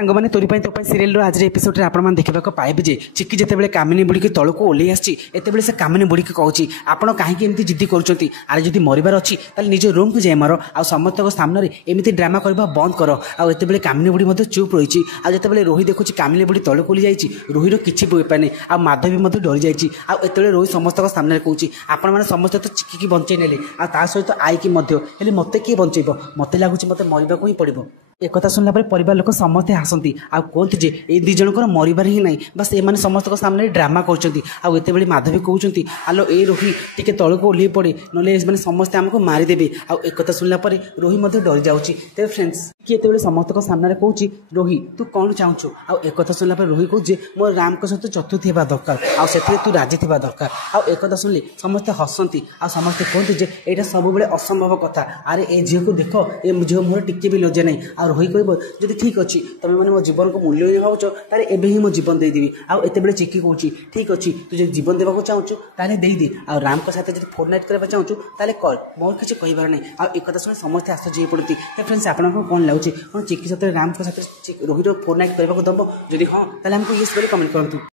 सांग मैंने तोरी तो सीरियल आज एपिसोड में आपण देखा पाइबे जे चिक्की जिते कामिनी बुड़ी की तलक ओल्लै आसते से कामिनी बुड़ी की कहूँ आपड़ कहीं एमती जिद्दी कर आरे जदि मरबार अच्छी निज रूम को जाए मर आ समस्त सामने एमती ड्रामा करवा बंद कर आते कामिनी बुड़ी चुप रही आते रोही देखुँ कामिनी बुड़ी तलक ओल्लै जाइए रोहीर किसी बेपार नहीं आ माधवी डरी जाइए आते रोही समस्त सामने कहूँ आपण मैंने समस्त तो चिक्की की बंचे नेले आ सहित आई कि मत किए बंचेब मत लगुच मत मरवा ही पड़ो। एक कथा सुनला पर परिवार लोक समस्ते हसती आ कहते जे ये दी जनकर मरबार ही नहीं बस एम समस्त सामने ड्रामा करते माधवी कहते आलो ए रोही टिके तलक ओल्लै पड़े ना समस्ते आमको मारिदेवे आ एक कथा सुनला पर रोही डरी जाऊँगी। तेज फ्रेंड्स कि ये समस्त सामने कहूँ रोही तू कौन चाहूँ आ एक कथा सुनला पर रोही कहूँ मोर राम को सहित चतुर्थी होगा दरकार आ तू राजी थी दरकार आ एक कथा सुनली समस्ते हसती आ समस्ते कहते यहाँ सब असंभव कथा अरे ए झील को देख ए झील मोर टिके भी लज्जा नहीं आ रोही कह जब ठीक अच्छी तुम मैंने मो जीवन को मूल्य नहीं भावुच तारे एबे ही मो जीवन देदेवी आते चिक्की कहूँ ठीक अच्छी तू जो जीवन देवाक चाहूँ ताले दे आ राम को साथ जब फोर नाइट करवा चाहूँ ताले कर मोर किसी कहबार नहीं आ एक कथा शुणी समस्ते आश्चर्य पड़ती। फ्रेंड्स आपको कौन लगुच चिक्की साथ राम को साथ रोहित फोर नाइट करने दब जदि हाँ ताले हमको ये कमेंट करूँ।